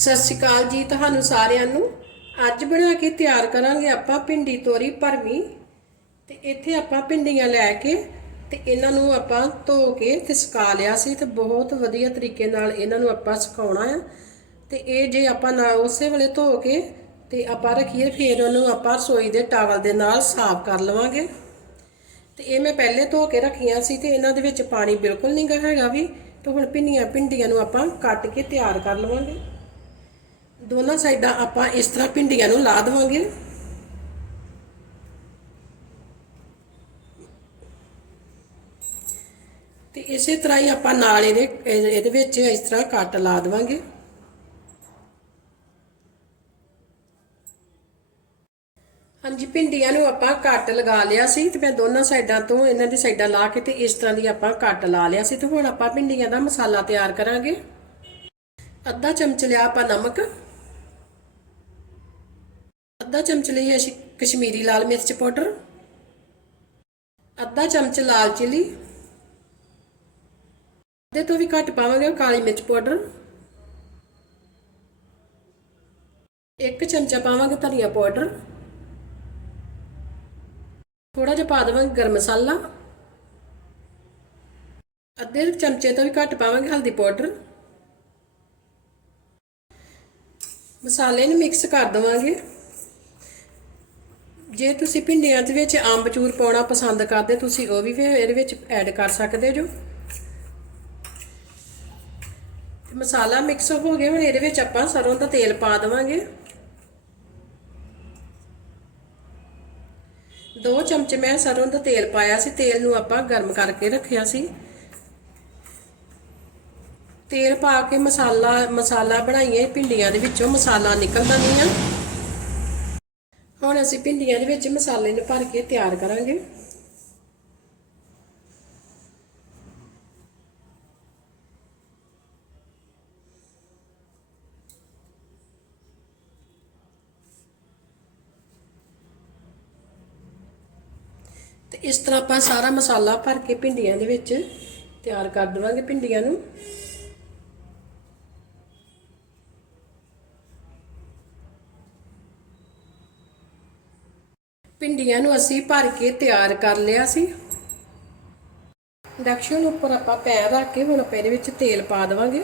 ਸਤਿ ਸ਼੍ਰੀ ਅਕਾਲ ਜੀ, ਤੁਹਾਨੂੰ ਸਾਰਿਆਂ ਨੂੰ। ਅੱਜ ਬਣਾ ਕੇ ਤਿਆਰ ਕਰਾਂਗੇ ਆਪਾਂ ਭਿੰਡੀ ਤੋਰੀ ਭਰਵੀਂ। ਤੇ ਇੱਥੇ ਆਪਾਂ ਭਿੰਡੀਆਂ ਲੈ ਕੇ ਤੇ ਇਹਨਾਂ ਨੂੰ ਆਪਾਂ ਧੋ ਕੇ ਤੇ ਸੁਕਾ ਲਿਆ ਸੀ ਤੇ ਬਹੁਤ ਵਧੀਆ ਤਰੀਕੇ ਨਾਲ ਇਹਨਾਂ ਨੂੰ ਆਪਾਂ ਸੁਕਾਉਣਾ ਆ। ਤੇ ਇਹ ਜੇ ਆਪਾਂ ਨਾ ਉਸੇ ਵੇਲੇ ਧੋ ਕੇ ਤੇ ਆਪਾਂ ਰੱਖੀਏ, ਫਿਰ ਉਹਨੂੰ ਆਪਾਂ ਰਸੋਈ ਦੇ ਟਾਵਲ ਦੇ ਨਾਲ ਸਾਫ਼ ਕਰ ਲਵਾਂਗੇ। ਤੇ ਇਹ ਮੈਂ ਪਹਿਲੇ ਧੋ ਕੇ ਰੱਖੀਆਂ ਸੀ ਤੇ ਇਹਨਾਂ ਦੇ ਵਿੱਚ ਪਾਣੀ ਬਿਲਕੁਲ ਨਹੀਂ ਹੈਗਾ ਵੀ। ਤੇ ਹੁਣ ਭਿੰਡੀਆਂ ਭਿੰਡੀਆਂ ਨੂੰ ਆਪਾਂ ਕੱਟ ਕੇ ਤਿਆਰ ਕਰ ਲਵਾਂਗੇ। ਦੋਨਾਂ ਸਾਈਡਾਂ ਆਪਾਂ ਇਸ ਤਰ੍ਹਾਂ ਭਿੰਡੀਆਂ ਨੂੰ ਲਾ ਦੇਵਾਂਗੇ। ਤੇ ਇਸੇ ਤਰ੍ਹਾਂ ਹੀ ਆਪਾਂ ਨਾਲ ਇਹਦੇ ਇਹਦੇ ਵਿੱਚ ਇਸ ਤਰ੍ਹਾਂ ਕੱਟ ਲਾ ਦੇਵਾਂਗੇ। ਹਾਂਜੀ, ਭਿੰਡੀਆਂ ਨੂੰ ਆਪਾਂ ਕੱਟ ਲਗਾ ਲਿਆ ਸੀ ਤੇ ਮੈਂ ਦੋਨਾਂ ਸਾਈਡਾਂ ਤੋਂ ਇਹਨਾਂ ਦੀ ਸਾਈਡਾਂ ਲਾ ਕੇ ਤੇ ਇਸ ਤਰ੍ਹਾਂ ਦੀ ਆਪਾਂ ਕੱਟ ਲਾ ਲਿਆ ਸੀ ਤੇ ਹੁਣ ਆਪਾਂ ਭਿੰਡੀਆਂ ਦਾ ਮਸਾਲਾ ਤਿਆਰ ਕਰਾਂਗੇ। ਅੱਧਾ ਚਮਚ ਲਿਆ ਆਪਾਂ ਨਮਕ। ਅੱਧਾ ਚਮਚ ਲਈ ਅਸੀਂ ਕਸ਼ਮੀਰੀ ਲਾਲ ਮਿਰਚ ਪਾਊਡਰ। ਅੱਧਾ ਚਮਚ ਲਾਲ ਚਿਲੀ। ਅੱਧੇ ਤੋਂ ਵੀ ਘੱਟ ਪਾਵਾਂਗੇ ਕਾਲੀ ਮਿਰਚ ਪਾਊਡਰ। ਇੱਕ ਚਮਚਾ ਪਾਵਾਂਗੇ ਧਨੀਆ ਪਾਊਡਰ। ਥੋੜਾ ਜਿਹਾ ਪਾ ਦੇਵਾਂਗੇ ਗਰਮ ਮਸਾਲਾ। ਅੱਧੇ ਚਮਚੇ ਤੋਂ ਵੀ ਘੱਟ ਪਾਵਾਂਗੇ ਹਲਦੀ ਪਾਊਡਰ। ਮਸਾਲੇ ਨੂੰ ਮਿਕਸ ਕਰ ਦਵਾਂਗੇ। ਜੇ ਤੁਸੀਂ ਭਿੰਡੀਆਂ ਦੇ ਵਿੱਚ ਅੰਬਚੂਰ ਪਾਉਣਾ ਪਸੰਦ ਕਰਦੇ, ਤੁਸੀਂ ਉਹ ਵੀ ਫਿਰ ਇਹਦੇ ਵਿੱਚ ਐਡ ਕਰ ਸਕਦੇ ਜੋ। ਮਸਾਲਾ ਮਿਕਸ ਹੋ ਗਿਆ, ਹੁਣ ਇਹਦੇ ਵਿੱਚ ਆਪਾਂ ਸਰੋਂ ਦਾ ਤੇਲ ਪਾ ਦਵਾਂਗੇ। ਦੋ ਚਮਚ ਮੈਂ ਸਰੋਂ ਦਾ ਤੇਲ ਪਾਇਆ ਸੀ, ਤੇਲ ਨੂੰ ਆਪਾਂ ਗਰਮ ਕਰਕੇ ਰੱਖਿਆ ਸੀ। ਤੇਲ ਪਾ ਕੇ ਮਸਾਲਾ ਮਸਾਲਾ ਬਣਾਈਏ, ਭਿੰਡੀਆਂ ਦੇ ਵਿੱਚੋਂ ਮਸਾਲਾ ਨਿਕਲਦਾ ਨਹੀਂ ਆ। ਹੁਣ ਅਸੀਂ ਭਿੰਡੀਆਂ ਦੇ ਵਿੱਚ ਮਸਾਲੇ ਨੂੰ ਭਰ ਕੇ ਤਿਆਰ ਕਰਾਂਗੇ। ਤੇ ਇਸ ਤਰ੍ਹਾਂ ਆਪਾਂ ਸਾਰਾ ਮਸਾਲਾ ਭਰ ਕੇ ਭਿੰਡੀਆਂ ਦੇ ਵਿੱਚ ਤਿਆਰ ਕਰ ਦੇਵਾਂਗੇ ਭਿੰਡੀਆਂ ਨੂੰ। ਭਿੰਡੀਆਂ ਨੂੰ ਅਸੀਂ ਭਰ ਕੇ ਤਿਆਰ ਕਰ ਲਿਆ ਸੀ। ਇੰਡਕਸ਼ਨ ਉੱਪਰ ਆਪਾਂ ਪੈਨ ਰੱਖ ਕੇ ਹੁਣ ਆਪਾਂ ਇਹਦੇ ਵਿੱਚ ਤੇਲ ਪਾ ਦੇਵਾਂਗੇ।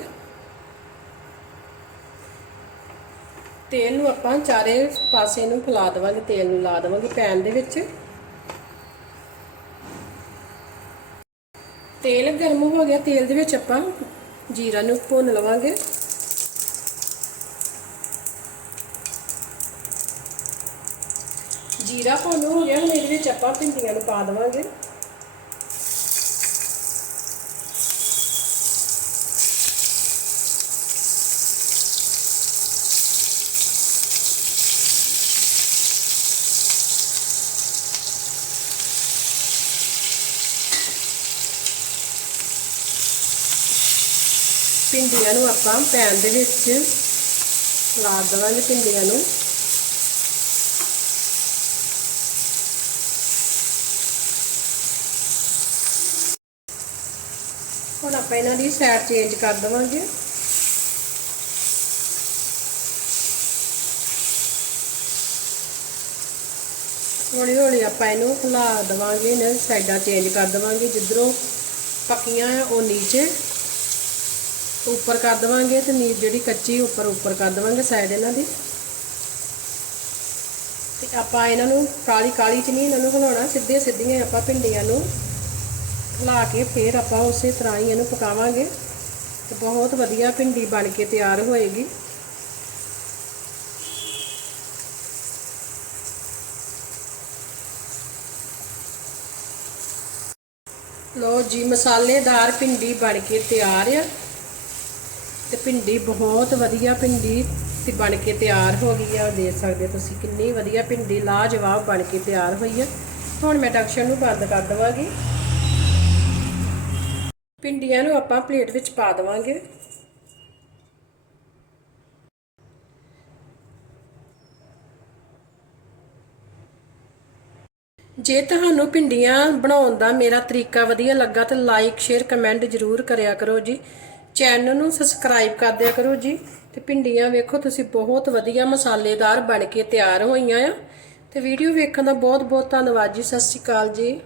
ਤੇਲ ਨੂੰ ਆਪਾਂ ਚਾਰੇ ਪਾਸੇ ਨੂੰ ਫੈਲਾ ਦੇਵਾਂਗੇ, ਤੇਲ ਨੂੰ ਲਾ ਦੇਵਾਂਗੇ ਪੈਨ ਦੇ ਵਿੱਚ। ਤੇਲ ਗਰਮ ਹੋ ਗਿਆ, ਤੇਲ ਦੇ ਵਿੱਚ ਆਪਾਂ ਜੀਰਾ ਨੂੰ ਭੁੰਨ ਲਵਾਂਗੇ। ਜੀਰਾ ਭੁੰਨ ਹੋ ਗਿਆ ਹੁਣ ਇਹਦੇ ਵਿੱਚ ਆਪਾਂ ਭਿੰਡੀਆਂ ਨੂੰ ਪਾ ਦੇਵਾਂਗੇ। ਭਿੰਡੀਆਂ ਨੂੰ ਆਪਾਂ ਪੈਨ ਦੇ ਵਿੱਚ ਲਾ ਦੇਵਾਂਗੇ ਭਿੰਡੀਆਂ ਨੂੰ। ਆਪਾਂ ਇਹਨਾਂ ਦੀ ਸਾਈਡ ਚੇਂਜ ਕਰ ਦੇਵਾਂਗੇ। ਹੌਲੀ ਹੌਲੀ ਆਪਾਂ ਇਹਨੂੰ ਖੁਲਾ ਦੇਵਾਂਗੇ, ਇਹਨਾਂ ਸਾਈਡਾਂ ਚੇਂਜ ਕਰ ਦੇਵਾਂਗੇ। ਜਿੱਧਰੋਂ ਪੱਕੀਆਂ ਆ, ਉਹ ਨੀਚੇ ਉੱਪਰ ਕਰ ਦੇਵਾਂਗੇ ਤੇ ਨੀਚ ਜਿਹੜੀ ਕੱਚੀ ਉੱਪਰ ਉੱਪਰ ਕਰ ਦੇਵਾਂਗੇ ਸਾਈਡ ਇਹਨਾਂ ਦੀ। ਤੇ ਆਪਾਂ ਇਹਨਾਂ ਨੂੰ ਕਾਲੀ ਕਾਲੀ ਚ ਨਹੀਂ ਇਹਨਾਂ ਨੂੰ ਹਿਲਾਉਣਾ ਸਿੱਧੇ ਸਿੱਧੀਆਂ ਆਪਾਂ ਭਿੰਡੀਆਂ ਨੂੰ ਲਾ ਕੇ ਫਿਰ ਆਪਾਂ ਉਸੇ ਤਰ੍ਹਾਂ ਹੀ ਇਹਨੂੰ ਪਕਾਵਾਂਗੇ। ਤੇ ਬਹੁਤ ਵਧੀਆ ਭਿੰਡੀ ਬਣ ਕੇ ਤਿਆਰ ਹੋਏਗੀ। ਲੋ ਜੀ, ਮਸਾਲੇਦਾਰ ਭਿੰਡੀ ਬਣ ਕੇ ਤਿਆਰ ਆ। ਤੇ ਭਿੰਡੀ ਬਹੁਤ ਵਧੀਆ ਭਿੰਡੀ ਤੇ ਬਣ ਕੇ ਤਿਆਰ ਹੋ ਗਈ ਆ। ਦੇਖ ਸਕਦੇ ਤੁਸੀਂ ਕਿੰਨੀ ਵਧੀਆ ਭਿੰਡੀ ਲਾਜਵਾਬ ਬਣ ਕੇ ਤਿਆਰ ਹੋਈ ਆ। ਹੁਣ ਮੈਂ ਡਕਸ਼ਨ ਨੂੰ ਬੰਦ ਕਰ ਦਵਾਂਗੀ। ਭਿੰਡੀਆਂ ਨੂੰ ਆਪਾਂ ਪਲੇਟ ਵਿੱਚ ਪਾ ਦਵਾਂਗੇ। ਜੇ ਤੁਹਾਨੂੰ ਭਿੰਡੀਆਂ ਬਣਾਉਣ ਦਾ ਮੇਰਾ ਤਰੀਕਾ ਵਧੀਆ ਲੱਗਾ ਤਾਂ ਲਾਈਕ ਸ਼ੇਅਰ ਕਮੈਂਟ ਜ਼ਰੂਰ ਕਰਿਆ ਕਰੋ ਜੀ। ਚੈਨਲ ਨੂੰ ਸਬਸਕ੍ਰਾਈਬ ਕਰ ਦਿਆ ਕਰੋ ਜੀ ਤੇ ਭਿੰਡੀਆਂ ਵੇਖੋ ਤੁਸੀਂ ਬਹੁਤ ਵਧੀਆ ਮਸਾਲੇਦਾਰ ਬਣ ਕੇ ਤਿਆਰ ਹੋਈਆਂ ਆ। ਤੇ ਵੀਡੀਓ ਵੇਖਣ ਦਾ ਬਹੁਤ ਬਹੁਤ ਧੰਨਵਾਦ ਜੀ। ਸਤਿ ਸ਼੍ਰੀ ਅਕਾਲ ਜੀ।